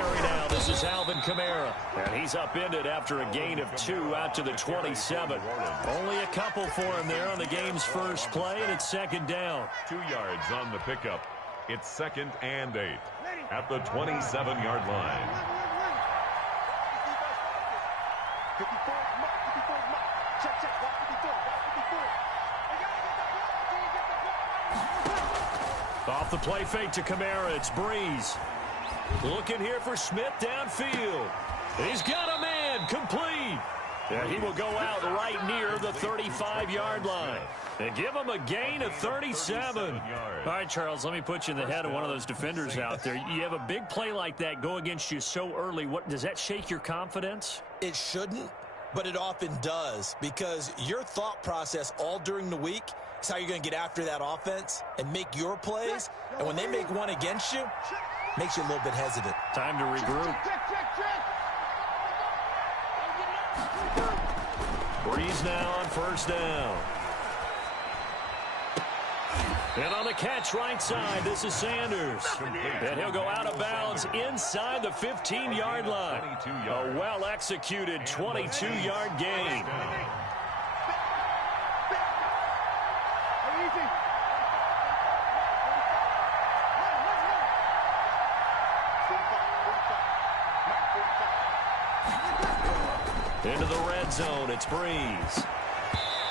carry now. This is Alvin Kamara. And he's upended after a gain of 2 out to the 27. Only a couple for him there on the game's first play, and it's second down. 2 yards on the pickup. It's 2nd and 8 at the 27-yard line. Off the play fake to Kamara, it's Breeze. Looking here for Smith downfield. He's got a man, complete. And he will go out right near the 35-yard line. And give him a gain of 37. All right, Charles, let me put you in the head of one of those defenders out there. You have a big play like that go against you so early. What does that shake your confidence? It shouldn't, but it often does, because your thought process all during the week is how you're going to get after that offense and make your plays. And when they make one against you, makes you a little bit hesitant. Time to regroup. Breeze now on first down. And on the catch right side, this is Sanders. And he'll go out of bounds inside the 15-yard line. A well-executed 22-yard gain. Into the red zone, it's Breeze.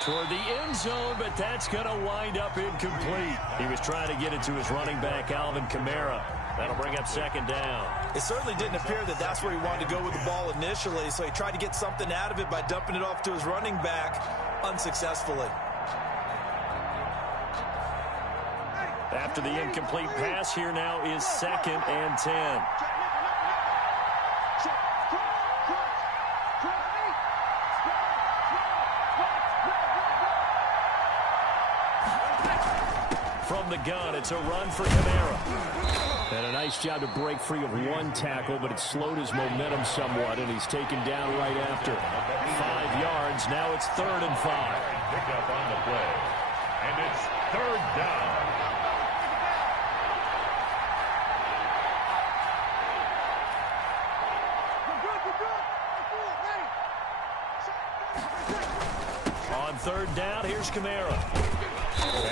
Toward the end zone, but that's going to wind up incomplete. He was trying to get it to his running back, Alvin Kamara. That'll bring up second down. It certainly didn't appear that that's where he wanted to go with the ball initially, so he tried to get something out of it by dumping it off to his running back unsuccessfully. After the incomplete pass, here now is 2nd and 10. From the gun, it's a run for Kamara. And a nice job to break free of one tackle, but it slowed his momentum somewhat, and he's taken down right after. 5 yards, now it's 3rd and 5. Pick up on the play, and it's 3rd down. On 3rd down, here's Kamara.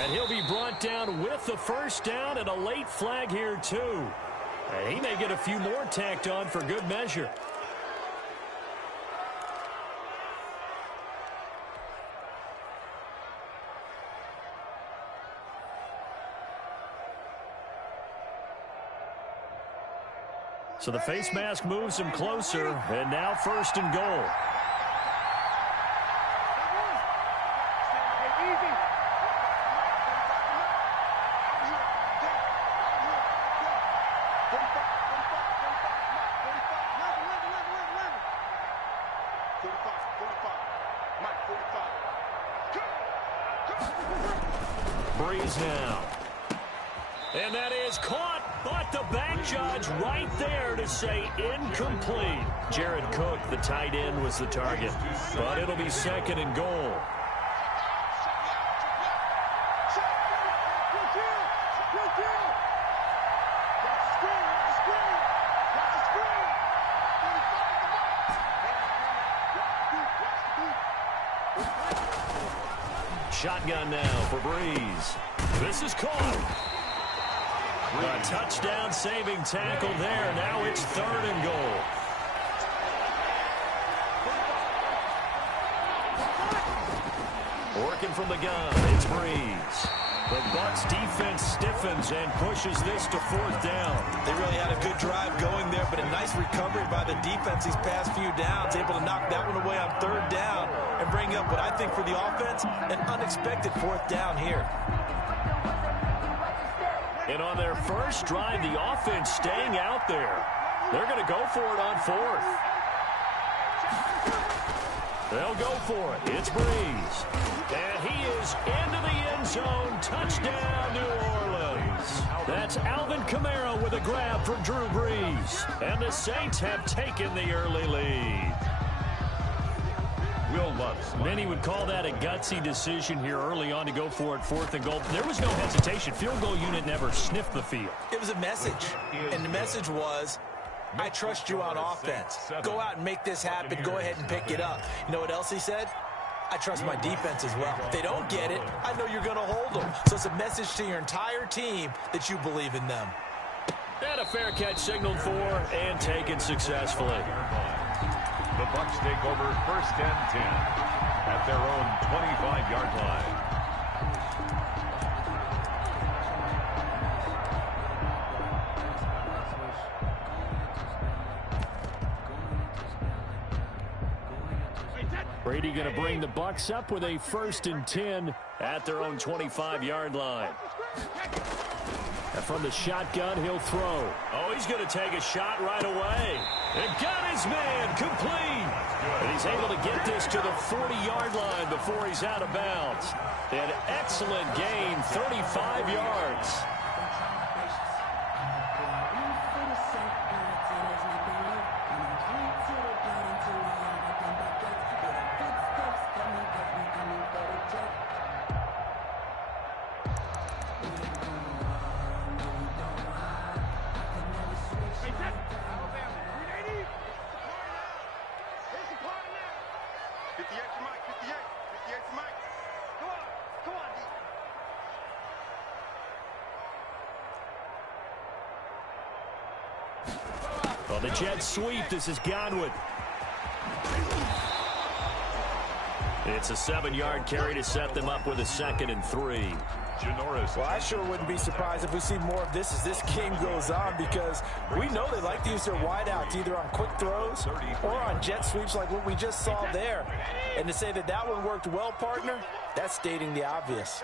And he'll be brought down with the first down and a late flag here, too. And he may get a few more tacked on for good measure. So the face mask moves him closer, and now 1st and goal. Breeze now. And that is caught, but the back judge right there to say incomplete. Jared Cook, the tight end, was the target. But it'll be 2nd and goal. Shotgun now for Breeze. This is caught. A touchdown saving tackle there. Now it's 3rd and goal. Working from the gun, it's Breeze. The Bucs defense stiffens and pushes this to 4th down. They really had a good drive going there, but a nice recovery by the defense these past few downs, able to knock that one away on 3rd down and bring up what I think for the offense, an unexpected 4th down here. And on their first drive, the offense staying out there. They're going to go for it on 4th. They'll go for it. It's Breeze. And he is into the end zone. Touchdown, New Orleans. That's Alvin Kamara with a grab for Drew Brees. And the Saints have taken the early lead. Many would call that a gutsy decision here early on to go for it 4th and goal. There was no hesitation. Field goal unit never sniffed the field. It was a message, and the message was, I trust you on offense. Go out and make this happen. Go ahead and pick it up. You know what else he said? I trust my defense as well. If they don't get it, I know you're going to hold them. So it's a message to your entire team that you believe in them. And a fair catch signaled for and taken successfully. The Bucs take over 1st and 10 at their own 25-yard line. Brady going to bring the Bucs up with a 1st and 10 at their own 25-yard line. And from the shotgun, he'll throw. Oh, he's going to take a shot right away. And got his man complete. And he's able to get this to the 40-yard line before he's out of bounds. An excellent gain, 35 yards. Well, the jet sweep. This is Godwin. It's a 7-yard carry to set them up with a 2nd and 3. Well, I sure wouldn't be surprised if we see more of this as this game goes on, because we know they like to use their wideouts either on quick throws or on jet sweeps like what we just saw there. And to say that that one worked well, partner, that's stating the obvious.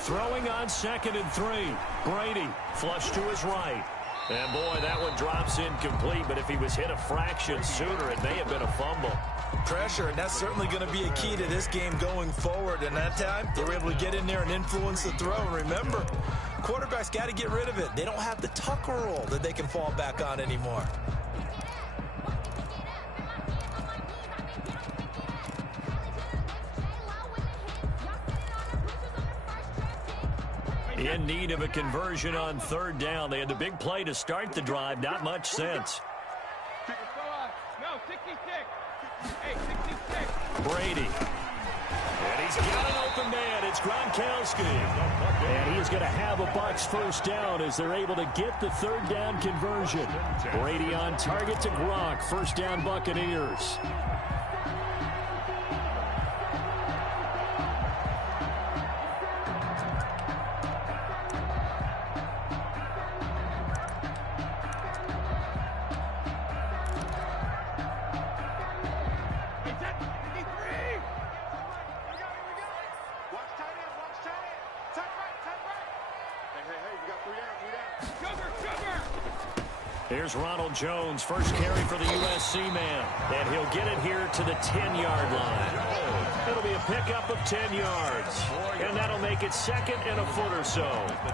Throwing on 2nd and 3. Brady flush to his right. And boy, that one drops incomplete, but if he was hit a fraction sooner, it may have been a fumble. Pressure, and that's certainly going to be a key to this game going forward. And that time, they were able to get in there and influence the throw. And remember, quarterbacks got to get rid of it. They don't have the tucker roll that they can fall back on anymore. In need of a conversion on 3rd down. They had the big play to start the drive. Not much sense. No, 66. Hey, 66. Brady. And he's got an open man. It's Gronkowski. And he is going to have a Bucs 1st down as they're able to get the 3rd down conversion. Brady on target to Gronk. 1st down Buccaneers. Here's Ronald Jones, first carry for the USC man. And he'll get it here to the 10-yard line. It'll be a pickup of 10 yards. And that'll make it 2nd and a foot or so.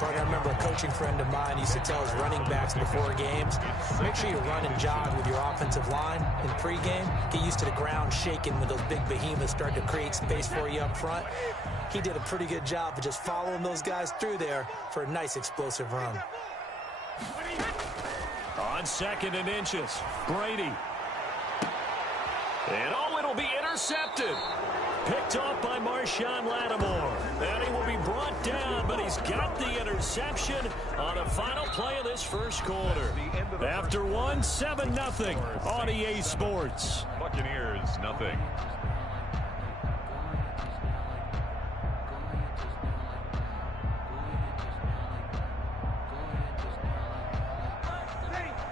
I remember a coaching friend of mine used to tell his running backs before games, make sure you run and jog with your offensive line in pregame. Get used to the ground shaking when those big behemoths start to create space for you up front. He did a pretty good job of just following those guys through there for a nice explosive run. On 2nd and inches, Brady. And it'll be intercepted. Picked off by Marshawn Lattimore. And he will be brought down, but he's got the interception on the final play of this 1st quarter. After 7-0 on EA Sports. Buccaneers, nothing.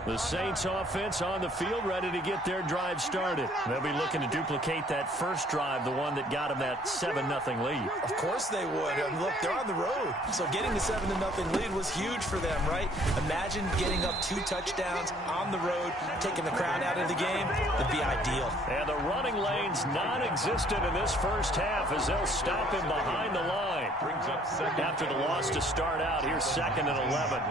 The Saints offense on the field, ready to get their drive started. They'll be looking to duplicate that first drive, the one that got them that 7-0 lead. Of course they would. And look, they're on the road. So getting the 7-0 lead was huge for them, right? Imagine getting up 2 touchdowns on the road, taking the crowd out of the game. That'd be ideal. And the running lane's non-existent in this first half as they'll stop him behind the line. Brings up 2nd. After the loss to start out, here's 2nd and 11.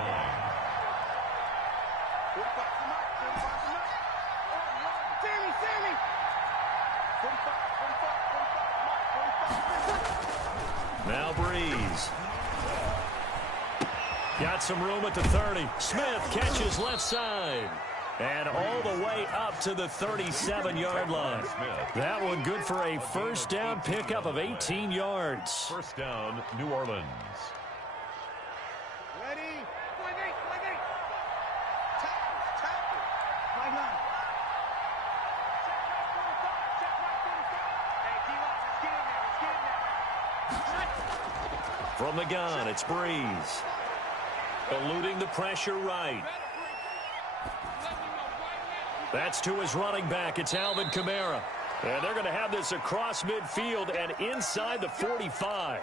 Now Breeze. Breeze. Got some room at the 30. Smith catches left side. And all the way up to the 37-yard line. That one good for a first down pickup of 18 yards. First down, New Orleans. Ready? Tackle. Line. From the gun, it's Breeze. Eluding the pressure right. That's to his running back. It's Alvin Kamara. And they're going to have this across midfield and inside the 45.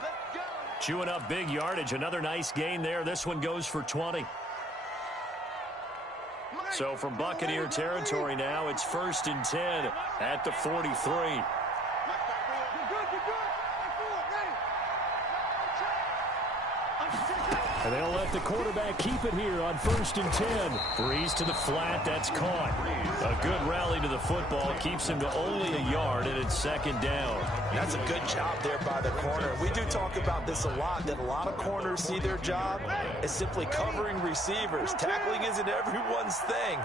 Chewing up big yardage. Another nice gain there. This one goes for 20. So from Buccaneer territory now, it's 1st and 10 at the 43. And they'll let the quarterback keep it here on 1st and 10. Breeze to the flat. That's caught. A good rally to the football. Keeps him to only a yard, and it's 2nd down. That's a good job there by the corner. We do talk about this a lot, that a lot of corners see their job as simply covering receivers. Tackling isn't everyone's thing.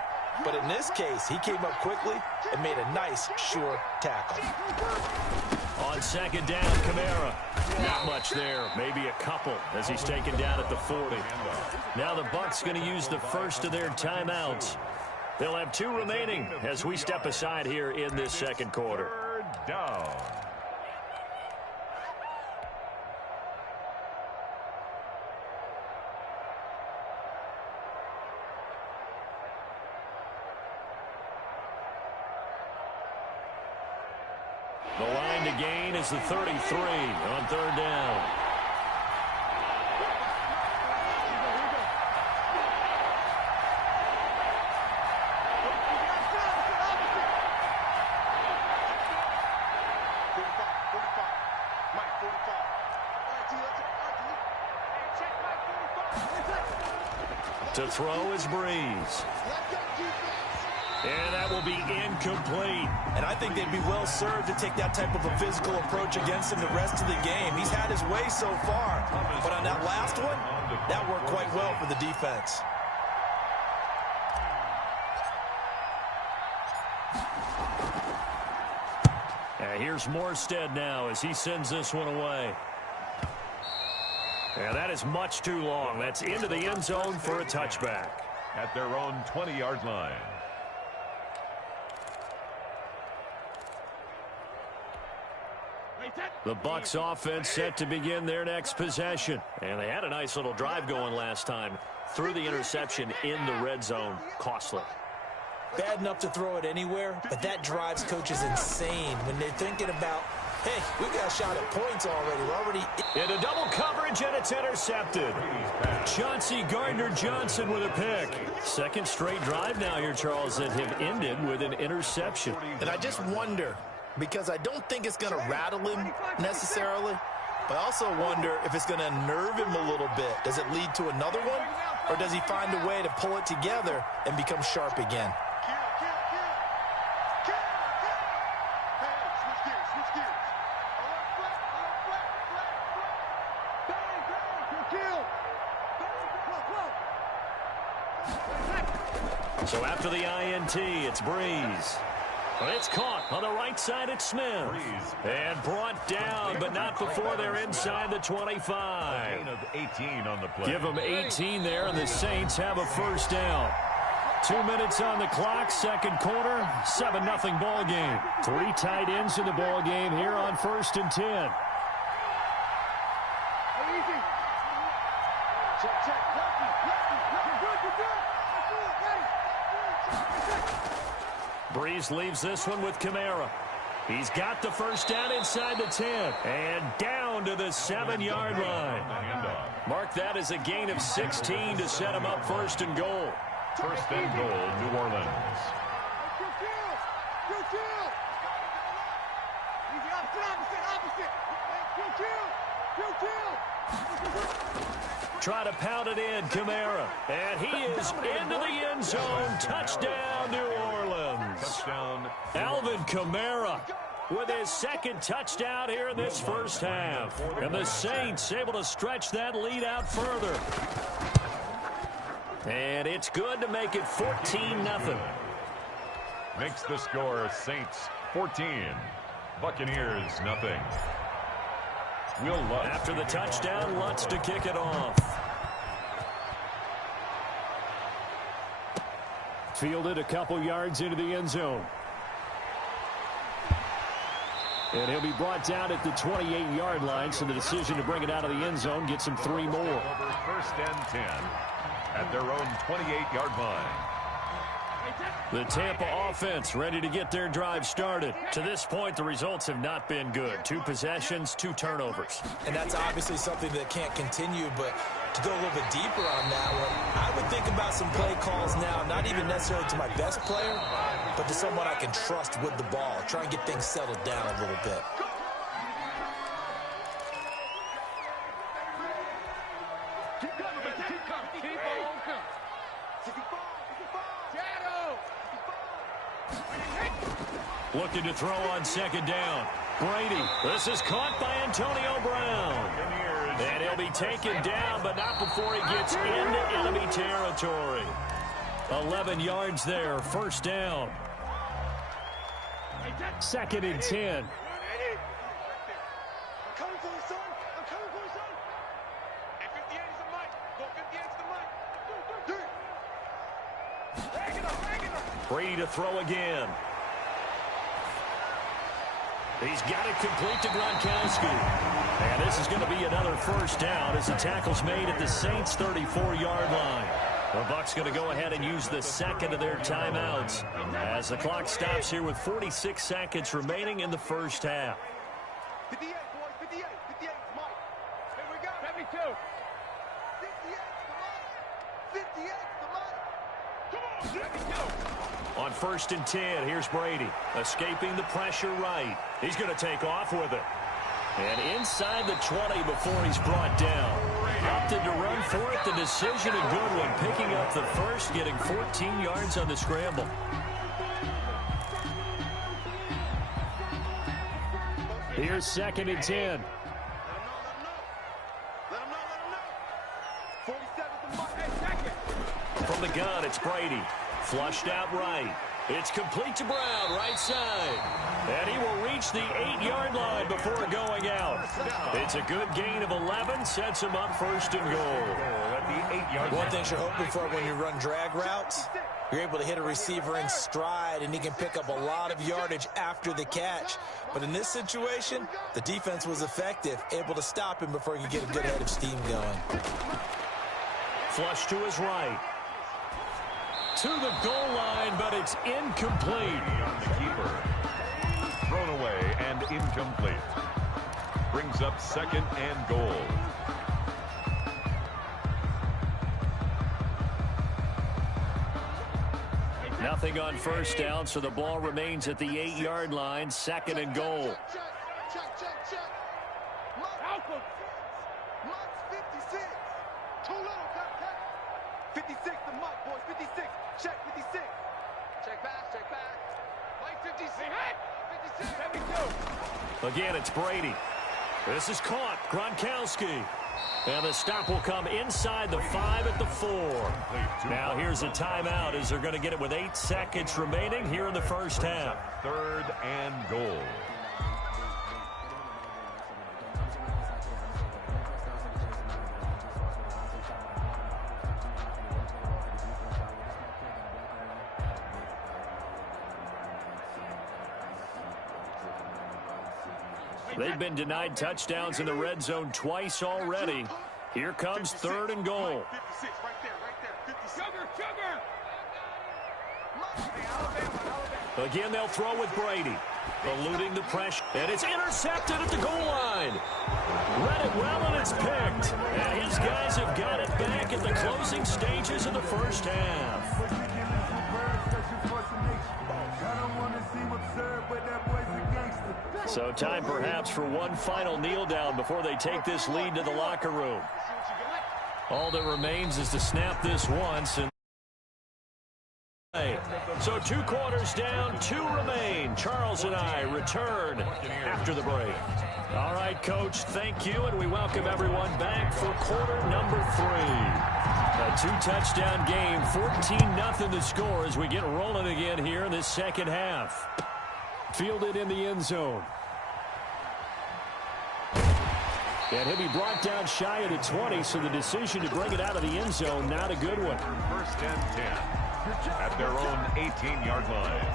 But in this case, he came up quickly and made a nice, sure tackle. On 2nd down, Kamara. Not much there. Maybe a couple as he's taken down at the 40. Now the Bucs going to use the first of their timeouts. They'll have 2 remaining as we step aside here in this 2nd quarter. Third down. The line to gain is the 33 on 3rd down. To throw is Breeze. And that will be incomplete. And I think they'd be well served to take that type of a physical approach against him the rest of the game. He's had his way so far. But on that last one, that worked quite well for the defense. Here's Morstead now as he sends this one away. And that is much too long. That's into the end zone for a touchback. At their own 20-yard line. The Bucs offense set to begin their next possession. And they had a nice little drive going last time. Threw the interception in the red zone. Costly. Bad enough to throw it anywhere, but that drives coaches insane when they're thinking about, hey, we got a shot at points already. We're already into double coverage, and it's intercepted. Chauncey Gardner-Johnson with a pick. 2nd straight drive now here, Charles, that have ended with an interception. And I just wonder, because I don't think it's going to rattle him necessarily, but I also wonder if it's going to unnerve him a little bit. Does it lead to another one, or does he find a way to pull it together and become sharp again? So after the INT, it's Breeze. But it's caught on the right side. It's Smith. And brought down, but not before they're inside the 25. Gain of 18 on the play. Give them 18 there, and the Saints have a first down. 2 minutes on the clock, 2nd quarter, 7-0 ball game. 3 tight ends in the ball game here on 1st and 10. Breeze leaves this one with Kamara. He's got the first down inside the 10. And down to the 7-yard line. Mark that as a gain of 16 to set him up 1st and goal. 1st and goal, New Orleans. Try to pound it in, Kamara. And he is into the end zone. Touchdown, New Orleans. Touchdown. Alvin Kamara with his second touchdown here in this first half. And the Saints able to stretch that lead out further. And it's good to make it 14-0. Makes the score Saints 14, Buccaneers nothing. Will Lutz. After the touchdown, Lutz to kick it off. Fielded a couple yards into the end zone. And he'll be brought down at the 28-yard line, so the decision to bring it out of the end zone gets him 3 more. First and 10 at their own 28-yard line. The Tampa offense ready to get their drive started. To this point, the results have not been good. 2 possessions, 2 turnovers. And that's obviously something that can't continue, but to go a little bit deeper on that one, I would think about some play calls now, not even necessarily to my best player, but to someone I can trust with the ball. Try and get things settled down a little bit. Looking to throw on second down. Brady. This is caught by Antonio Brown. And he'll be taken down, but not before he gets into enemy territory. 11 yards there, first down. Second and 10. I'm coming for you, son. I'm coming for you, son. Hey, 58 is the mic. Go 58 to the mic. Bang it up. Brady to throw again. He's got it complete to Gronkowski. And this is going to be another first down as the tackle's made at the Saints' 34-yard line. The Bucs going to go ahead and use the second of their timeouts as the clock stops here with 46 seconds remaining in the first half. 58, boys. 58. 58 is Mike. Here we go. 72. 58 is the mic. 58 is the mic. Come on, 72. On first and 10, here's Brady, escaping the pressure right. He's going to take off with it. And inside the 20 before he's brought down. Opted to run for it. The decision a good one, picking up the first, getting 14 yards on the scramble. Here's second and 10. Let him know. 47 is the mic. Hey, second. From the gun, it's Brady. Flushed out right. It's complete to Brown, right side. And he will reach the 8-yard line before going out. It's a good gain of 11, sets him up first and goal. One thing you're hoping for when you run drag routes, you're able to hit a receiver in stride, and he can pick up a lot of yardage after the catch. But in this situation, the defense was effective, able to stop him before he could get a good head of steam going. Flush to his right. To the goal line, but it's incomplete. On the keeper. Thrown away and incomplete. Brings up second and goal. Nothing on first down, so the ball remains at the 8-yard line, second and goal. Check. Malcolm. Mike's 56. Too little. 56 the mic, boys. 56. Check 56. Check back. Mike 56. 56. 72. Again, it's Brady. This is caught. Gronkowski. And the stop will come inside the 5 at the 4. Now here's a timeout as they're going to get it with 8 seconds remaining here in the first half. Third and goal. They've been denied touchdowns in the red zone twice already. Here comes third and goal. 56 right there. 56. Sugar. Again, they'll throw with Brady. Eluding the pressure. And it's intercepted at the goal line. Read it well, and it's picked. And his guys have got it back at the closing stages of the first half. So time perhaps for one final kneel down before they take this lead to the locker room. All that remains is to snap this once and So 2 quarters down, 2 remain. Charles and I return after the break. All right, Coach, thank you, and we welcome everyone back for quarter number 3. A 2-touchdown game, 14-0 the score as we get rolling again here in this second half. Fielded in the end zone. And he'll be brought down shy of the 20, so the decision to bring it out of the end zone, not a good one. First and 10 at their own 18-yard line.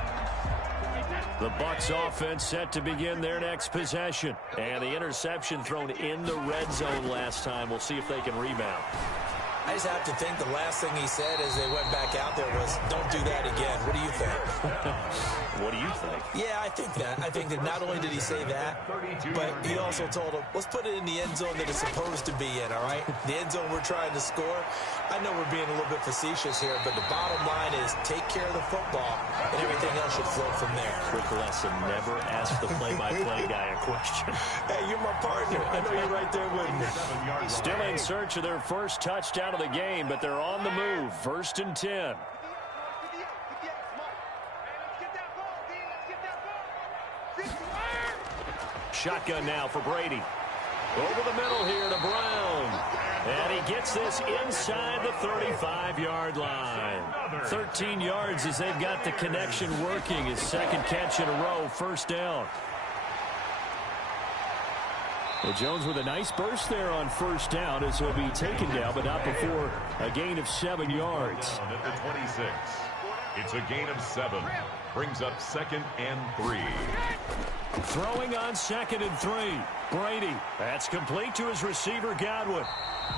The Bucs offense set to begin their next possession. And the interception thrown in the red zone last time. We'll see if they can rebound. I just have to think the last thing he said as they went back out there was, don't do that again. What do you think? What do you think? Yeah, I think that. I think that not only did he say that, but he also told him, let's put it in the end zone that it's supposed to be in, all right? The end zone we're trying to score. I know we're being a little bit facetious here, but the bottom line is take care of the football, and everything else should flow from there. Quick lesson, never ask the play-by-play guy a question. Hey, you're my partner. I know you're right there with me. Still in search of their first touchdown of the game, but they're on the move. First and 10. Shotgun now for Brady. Over the middle here to Brown. And he gets this inside the 35-yard line. 13 yards as they've got the connection working. His second catch in a row, first down. Well, Jones with a nice burst there on first down as he'll be taken down, but not before a gain of 7 yards. At the 26. It's a gain of 7. Brings up 2nd and 3. Throwing on 2nd and 3. Brady. That's complete to his receiver, Godwin.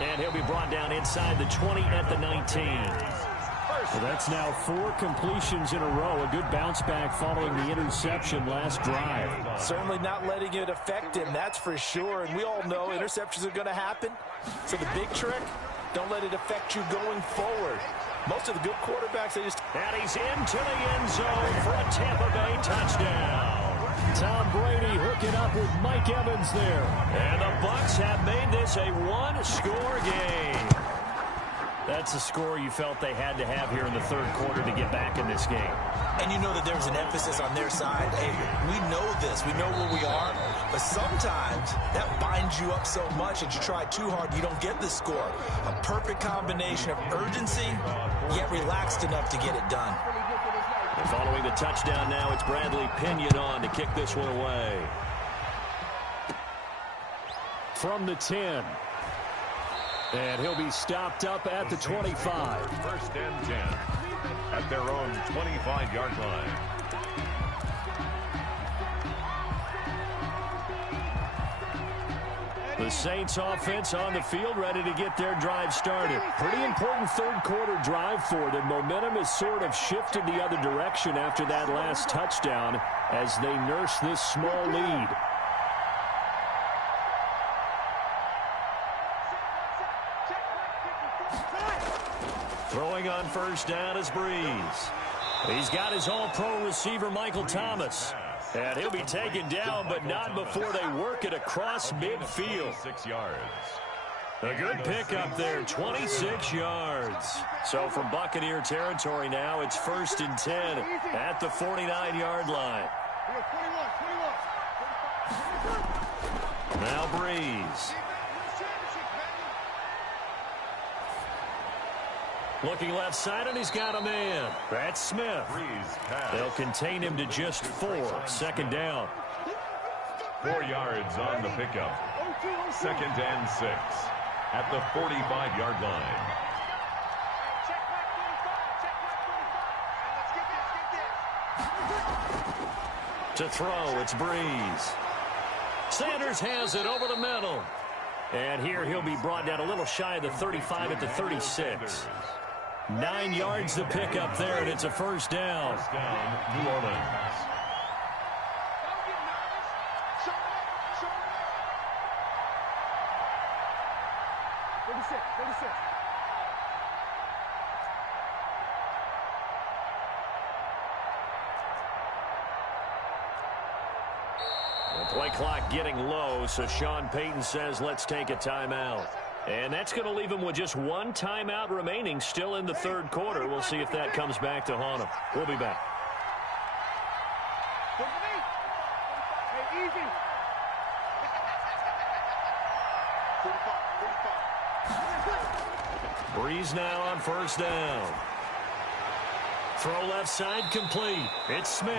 And he'll be brought down inside the 20 at the 19. Well, that's now 4 completions in a row. A good bounce back following the interception last drive. Certainly not letting it affect him, that's for sure. And we all know interceptions are going to happen. So the big trick, don't let it affect you going forward. Most of the good quarterbacks, they just... And he's into the end zone for a Tampa Bay touchdown. Tom Brady hooking up with Mike Evans there. And the Bucs have made this a 1-score game. That's a score you felt they had to have here in the third quarter to get back in this game. And you know that there's an emphasis on their side. Hey, we know this. We know where we are. But sometimes that binds you up so much that you try too hard, you don't get the score. A perfect combination of urgency, yet relaxed enough to get it done. And following the touchdown now, it's Bradley Pinion on to kick this one away. From the 10. And he'll be stopped up at the 25. First and 10 at their own 25-yard line. The Saints offense on the field ready to get their drive started. Pretty important third quarter drive for them. Momentum has sort of shifted the other direction after that last touchdown as they nurse this small lead. Throwing on first down is Breeze. He's got his all-pro receiver, Michael Thomas. And he'll be taken down, but not before they work it across midfield. 6 yards. A good pickup there, 26 yards. So from Buccaneer territory now, it's first and 10 at the 49-yard line. Now Breeze. Looking left side, and he's got a man. That's Smith. They'll contain him to just 4. Second down. 4 yards on the pickup. 2nd and 6 at the 45-yard line. To throw, it's Breeze. Sanders has it over the middle. And here he'll be brought down a little shy of the 35 at the 36. 9 yards to pick up there, and it's a first down. First down, New Orleans. The play clock getting low, so Sean Payton says let's take a timeout. And that's going to leave him with just one timeout remaining still in the third quarter. We'll see if that comes back to haunt him. We'll be back. Hey, easy. Breeze now on first down. Throw left side complete. It's Smith.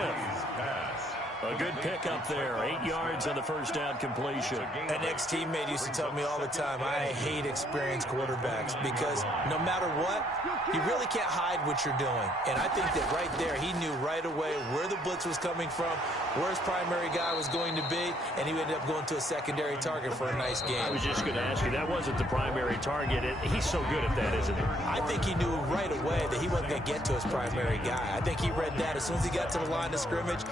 Pass. A good pick up there. 8 yards on the first down completion. An ex-teammate used to tell me all the time, I hate experienced quarterbacks because no matter what, you really can't hide what you're doing. And I think that right there, he knew right away where the blitz was coming from, where his primary guy was going to be, and he ended up going to a secondary target for a nice game. I was just going to ask you, that wasn't the primary target. He's so good at that, isn't he? I think he knew right away that he wasn't going to get to his primary guy. I think he read that as soon as he got to the line of scrimmage,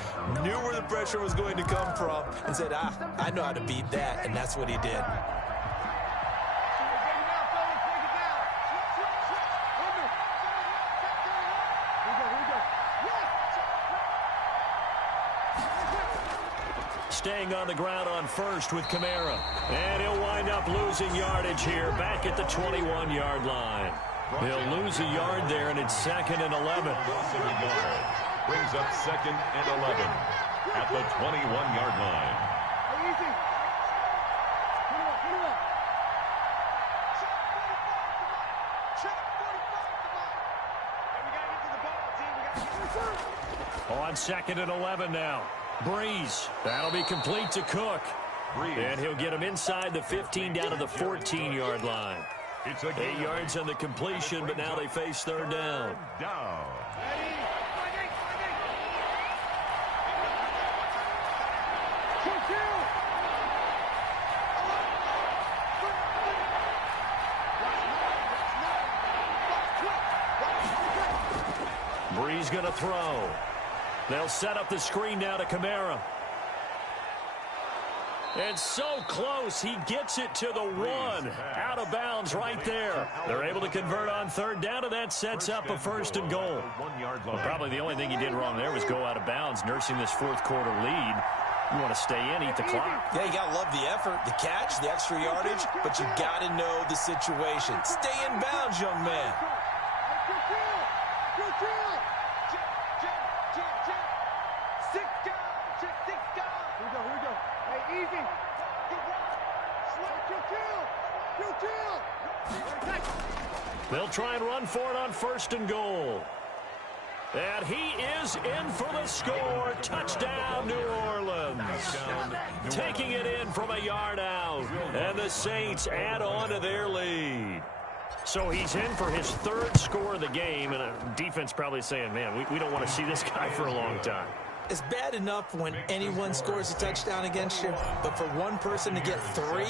knew where the pressure was going to come from, and said, I know how to beat that, and that's what he did. Staying on the ground on first with Kamara. And he'll wind up losing yardage here back at the 21-yard line. He'll lose a yard there, and it's 2nd and 11. Loss of a yard. Brings up 2nd and 11 at the 21-yard line. Easy. Put it up. Check 45, come on. Hey, we got to get to the ball, team. We got to get to the On 2nd and 11 now. Breeze. That'll be complete to Cook. Breeze. And he'll get him inside the 15 down to the 14-yard line. It's a 8 yards on the completion, but now they face third down. Down. Breeze going to throw. They'll set up the screen now to Kamara. And so close, he gets it to the 1. Out of bounds right there. They're able to convert on third down, and that sets up a 1st and goal. Well, probably the only thing he did wrong there was go out of bounds, nursing this fourth quarter lead. You want to stay in, eat the clock. Yeah, you got to love the effort, the catch, the extra yardage, but you got to know the situation. Stay in bounds, young man. They'll try and run for it on 1st and goal. And he is in for the score. Touchdown, New Orleans. Taking it in from a yard out. And the Saints add on to their lead. So he's in for his 3rd score of the game. And defense probably saying, man, we don't want to see this guy for a long time. It's bad enough when anyone scores a touchdown against you, but for one person to get 3,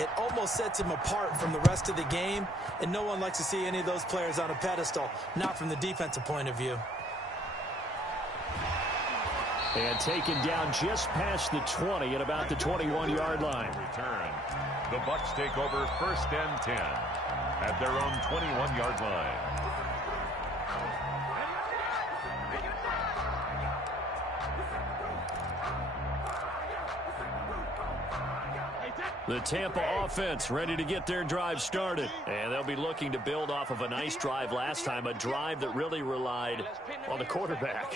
it almost sets him apart from the rest of the game, and no one likes to see any of those players on a pedestal, not from the defensive point of view. And taken down just past the 20 at about the 21-yard line. Return. The Bucs take over 1st and 10 at their own 21-yard line. The Tampa offense ready to get their drive started. And they'll be looking to build off of a nice drive last time, a drive that really relied on the quarterback.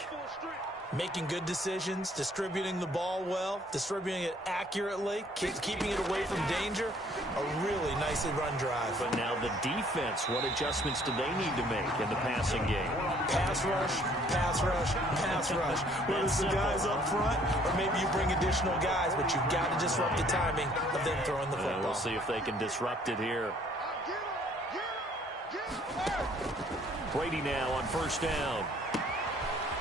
Making good decisions, distributing the ball well, distributing it accurately, keeping it away from danger. A really nicely run drive. But now the defense, what adjustments do they need to make in the passing game? Pass rush, pass rush, pass rush. Whether it's the guys up front or maybe you bring additional guys, but you've got to disrupt the timing of them throwing the football. We'll see if they can disrupt it here. Brady now on 1st down.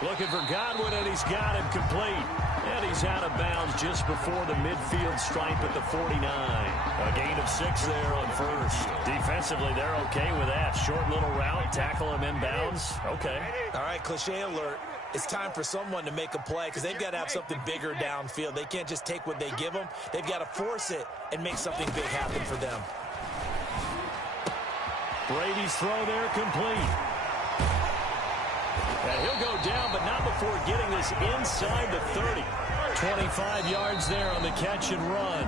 Looking for Godwin, and he's got him complete. And he's out of bounds just before the midfield stripe at the 49. A gain of 6 there on 1st. Defensively, they're okay with that. Short little route, tackle him inbounds. Okay. All right, cliche alert. It's time for someone to make a play because they've got to have something bigger downfield. They can't just take what they give them. They've got to force it and make something big happen for them. Brady's throw there complete. And he'll go down, but not before getting this inside the 30. 25 yards there on the catch and run.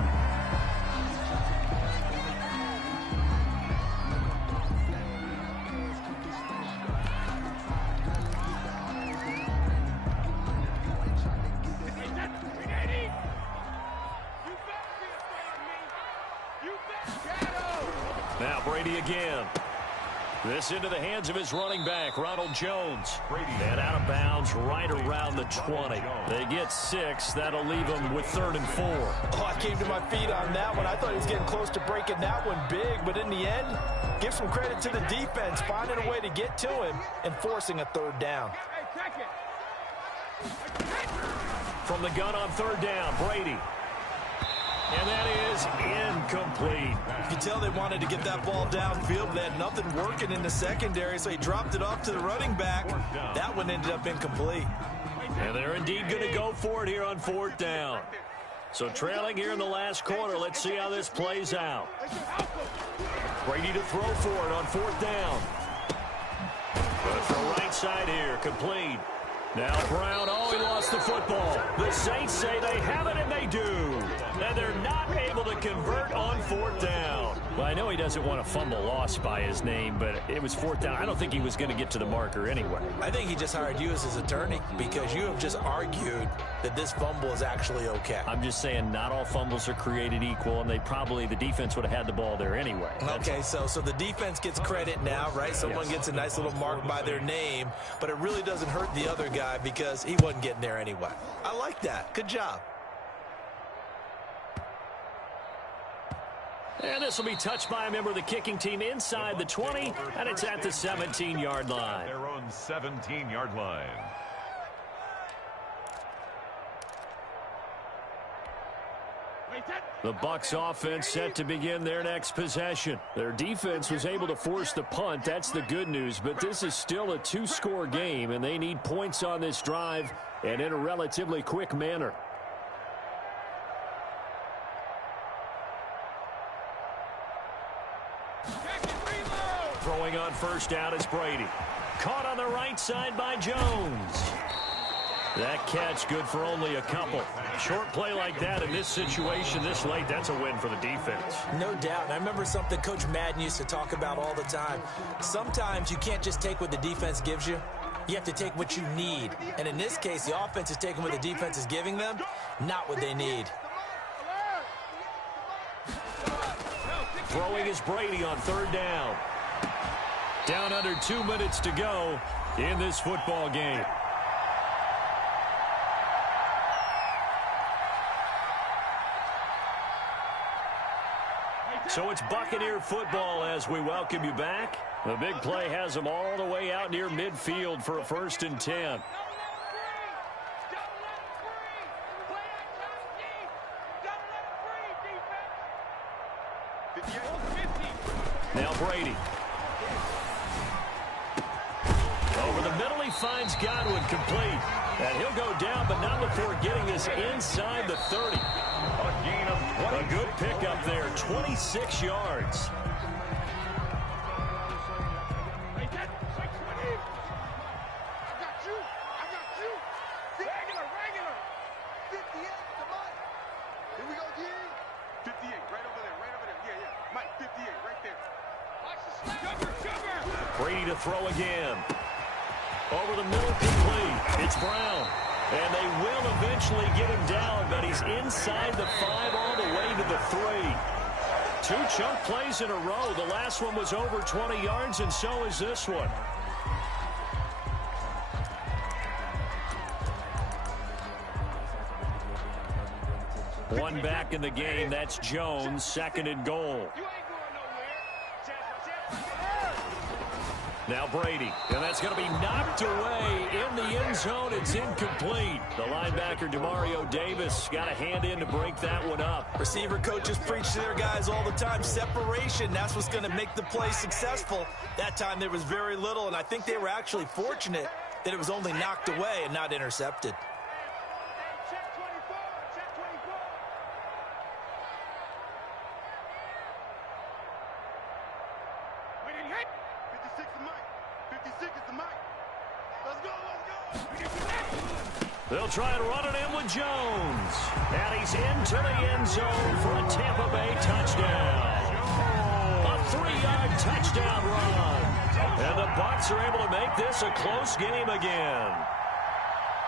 Now Brady again. This into the hands of his running back, Ronald Jones. And out of bounds right around the 20. They get 6. That'll leave them with 3rd and 4. Oh, I came to my feet on that one. I thought he was getting close to breaking that one big. But in the end, give some credit to the defense, finding a way to get to him and forcing a 3rd down. From the gun on 3rd down, Brady. And that is incomplete. You can tell they wanted to get that ball downfield. They had nothing working in the secondary, so he dropped it off to the running back. That one ended up incomplete. And they're indeed going to go for it here on 4th down. So trailing here in the last quarter. Let's see how this plays out. Brady to throw for it on 4th down. But from right side here, complete. Now Brown, he lost the football. The Saints say they have it, and they do. And they're not able to convert on 4th down. Well, I know he doesn't want a fumble lost by his name, but it was 4th down. I don't think he was going to get to the marker anyway. I think he just hired you as his attorney because you have just argued that this fumble is actually okay. I'm just saying not all fumbles are created equal, and the defense would have had the ball there anyway. Okay, so the defense gets credit now, right? Someone gets a nice little mark by their name, but it really doesn't hurt the other guy because he wasn't getting there anyway. I like that. Good job. And this will be touched by a member of the kicking team inside the 20, and it's at the 17-yard line. Their own 17-yard line. The Bucs offense set to begin their next possession. Their defense was able to force the punt. That's the good news, but this is still a 2-score game, and they need points on this drive and in a relatively quick manner. Throwing on 1st down is Brady. Caught on the right side by Jones. That catch good for only a couple. Short play like that in this situation this late, that's a win for the defense. No doubt. I remember something Coach Madden used to talk about all the time. Sometimes you can't just take what the defense gives you. You have to take what you need. And in this case, the offense is taking what the defense is giving them, not what they need. Throwing is Brady on 3rd down. Down under 2 minutes to go in this football game. So it's Buccaneer football as we welcome you back. The big play has them all the way out near midfield for a 1st and 10. Now Brady. Over the middle, he finds Godwin complete. And he'll go down, but not before getting this inside the 30. A gain of 20. A good pickup there, 26 yards. Brady to throw again. Over the middle, complete. It's Brown. And they will eventually get him down, but he's inside the 5 all the way to the 3. 2 chunk plays in a row. The last one was over 20 yards, and so is this one. One back in the game. That's Jones, 2nd and goal. Now Brady, and that's going to be knocked away in the end zone. It's incomplete. The linebacker, Demario Davis, got a hand in to break that one up. Receiver coaches preach to their guys all the time. Separation, that's what's going to make the play successful. That time there was very little, and I think they were actually fortunate that it was only knocked away and not intercepted. They'll try and run it in with Jones. And he's into the end zone for a Tampa Bay touchdown. A 3-yard touchdown run. And the Bucs are able to make this a close game again.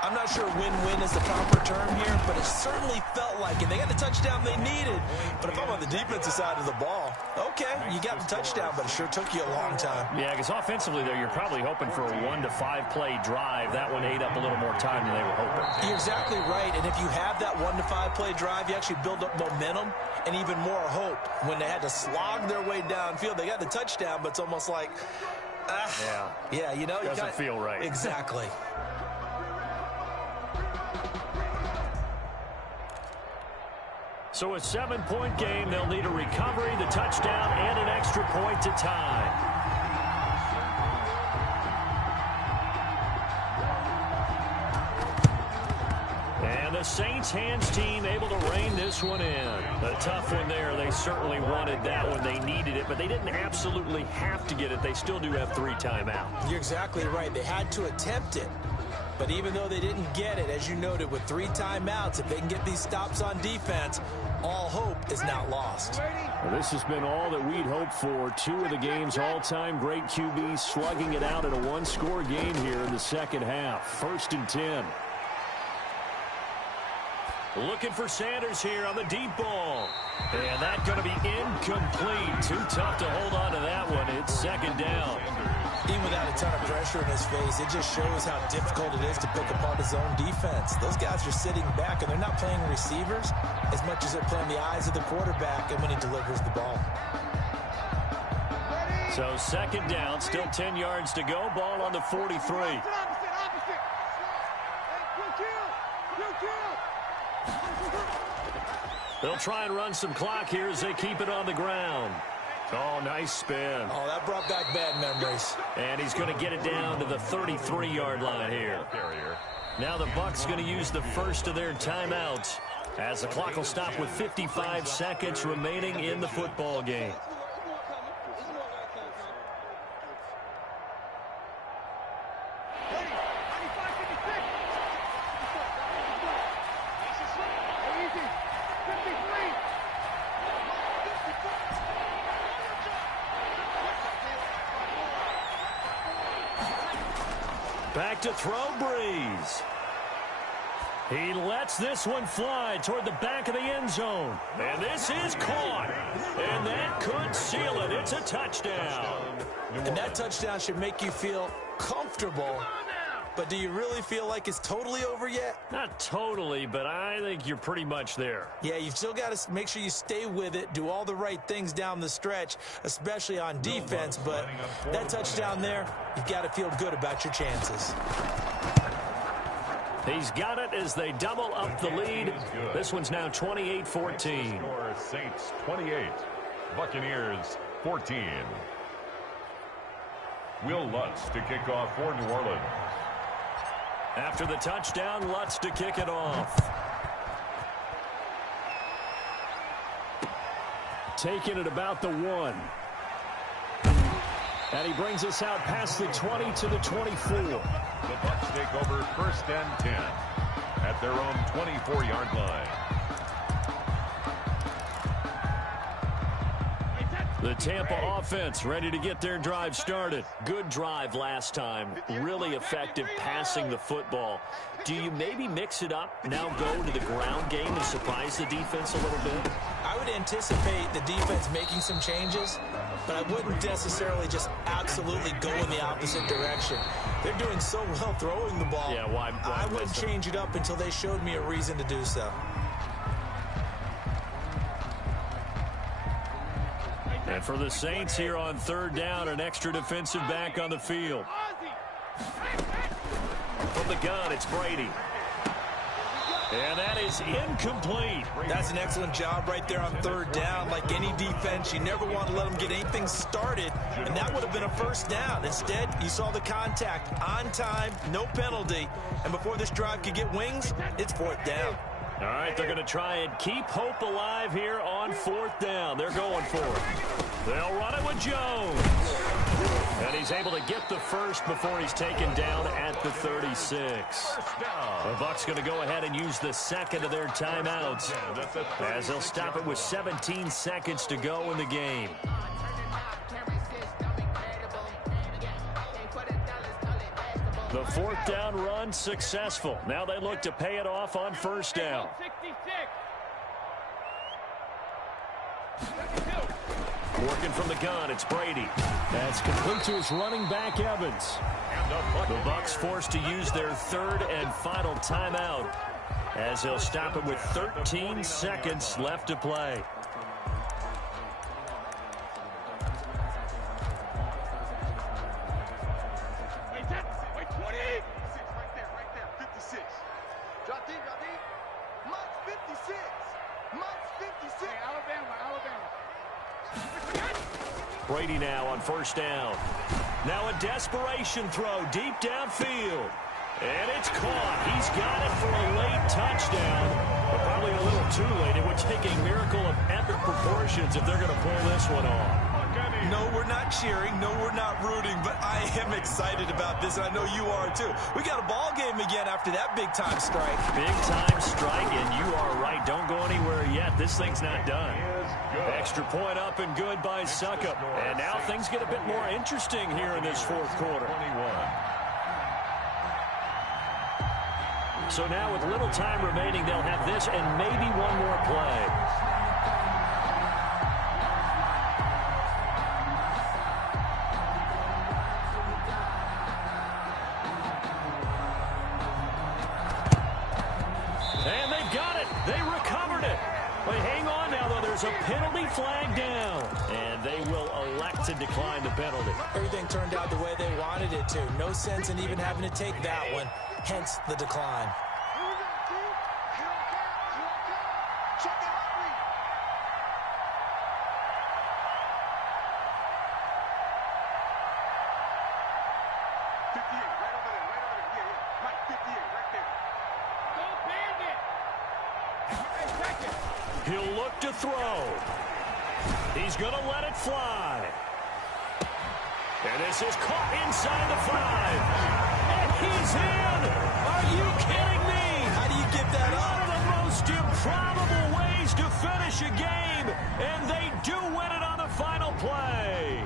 I'm not sure win-win is the proper term here, but it certainly felt like it. They got the touchdown they needed. But if I'm on the defensive side of the ball, okay, you got the touchdown, but it sure took you a long time. Yeah, because offensively there, you're probably hoping for a 1 to 5 play drive. That one ate up a little more time than they were hoping. You're exactly right, and if you have that 1 to 5 play drive, you actually build up momentum and even more hope. When they had to slog their way downfield, they got the touchdown, but it's almost like, yeah, you know, doesn't feel right. Exactly. So a 7-point game, they'll need a recovery, the touchdown, and an extra point to tie. And the Saints hands team able to rein this one in. A tough one there. They certainly wanted that one. They needed it, but they didn't absolutely have to get it. They still do have 3 timeouts. You're exactly right. They had to attempt it. But even though they didn't get it, as you noted, with 3 timeouts, if they can get these stops on defense, all hope is not lost. Well, this has been all that we'd hoped for. 2 of the game's all-time great QBs slugging it out in a 1-score game here in the second half. 1st and 10. Looking for Sanders here on the deep ball. And that's going to be incomplete. Too tough to hold on to that one. It's 2nd down. Even without a ton of pressure in his face, it just shows how difficult it is to pick apart his own defense. Those guys are sitting back, and they're not playing receivers as much as they're playing the eyes of the quarterback and when he delivers the ball. So 2nd down, still 10 yards to go. Ball on the 43. They'll try and run some clock here as they keep it on the ground. Oh, nice spin. Oh, that brought back bad memories. And he's going to get it down to the 33-yard line here. Now the Bucs going to use the first of their timeouts as the clock will stop with 55 seconds remaining in the football game. Back to throw, Breeze. He lets this one fly toward the back of the end zone. And this is caught. And that could seal it. It's a touchdown. And that touchdown should make you feel comfortable. But do you really feel like it's totally over yet? Not totally, but I think you're pretty much there. Yeah, you've still got to make sure you stay with it, do all the right things down the stretch, especially on defense. But that touchdown there, you've got to feel good about your chances. He's got it as they double up the lead. This one's now 28-14. Saints 28, Buccaneers 14. Will Lutz to kick off for New Orleans. After the touchdown, Lutz to kick it off. Taking it about the 1. And he brings us out past the 20 to the 24. The Bucs take over 1st and 10 at their own 24-yard line. The Tampa offense ready to get their drive started. Good drive last time. Really effective passing the football. Do you maybe mix it up, now go to the ground game and surprise the defense a little bit? I would anticipate the defense making some changes, but I wouldn't necessarily just absolutely go in the opposite direction. They're doing so well throwing the ball. Yeah, why I wouldn't change it up until they showed me a reason to do so. And for the Saints here on 3rd down, an extra defensive back on the field. From the gun, it's Brady. And that is incomplete. That's an excellent job right there on 3rd down. Like any defense, you never want to let them get anything started, and that would have been a 1st down. Instead, you saw the contact on time, no penalty, and before this drive could get wings, it's 4th down. All right, they're going to try and keep hope alive here on 4th down. They're going for it. They'll run it with Jones. And he's able to get the first before he's taken down at the 36. The Bucs going to go ahead and use the 2nd of their timeouts as they'll stop it with 17 seconds to go in the game. The fourth down run successful. Now they look to pay it off on first down. 66. Working from the gun, it's Brady. That's complete to his running back, Evans. The Bucs forced to use their third and final timeout as they'll stop it with 13 seconds left to play. Wait, 20. Right there. 56. Drop deep. Mike's 56. Hey, Alabama. Brady now on first down. Now a desperation throw deep downfield. And it's caught. He's got it for a late touchdown. But probably a little too late. It would take a miracle of epic proportions if they're going to pull this one off. No, we're not cheering. No, we're not rooting. But I am excited about this, and I know you are too. We got a ball game again after that big-time strike. Big-time strike, and you are right. Don't go anywhere yet. This thing's not done. Extra point up and good by Suckup. And now things get a bit more interesting here in this fourth quarter. So now with little time remaining, they'll have this and maybe one more play. And they've got it. They recovered it. But hang on now, though. There's a penalty flag down. And they will elect to decline the penalty. Everything turned out the way they wanted it to. No sense in even having to take that one. Hence the decline. Check it out, Reed. 58, right over there. Yeah. Mike, 58, right there. Go Bandit! Hey, check it. He'll look to throw. He's going to let it fly. And this is caught inside the 5. And he's in! Are you kidding me? How do you give that up? One of the most improbable ways to finish a game, and they do win it on the final play.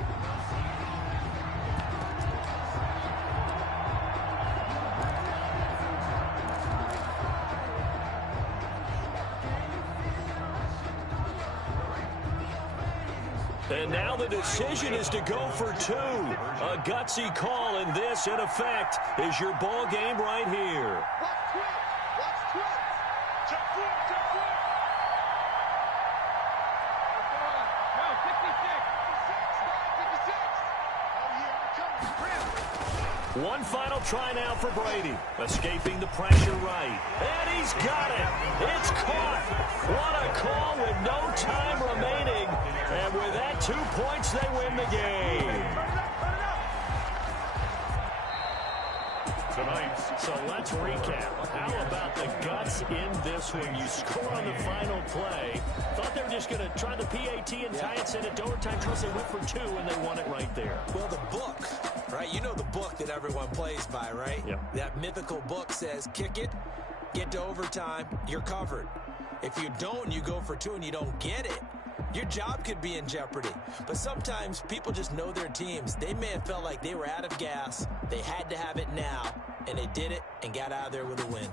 And now the decision is to go for 2. A gutsy call, and this, in effect, is your ball game right here. Watch twins. Check foot. No, 56. 56. Oh, yeah, I'm coming. One final try now for Brady. Escaping the pressure right. And he's got it. It's caught. What a call with no time remaining. And with that, 2 points, they win the game. So let's recap. How about the guts in this one? You score on the final play. Thought they were just going to try the PAT and tie it, send it to overtime. Trust they went for 2, and they won it right there. Well, the book, right? You know the book that everyone plays by, right? Yep. That mythical book says, kick it, get to overtime, you're covered. If you don't, you go for 2 and you don't get it, your job could be in jeopardy. But sometimes people just know their teams. They may have felt like they were out of gas. They had to have it now, and they did it and got out of there with a win.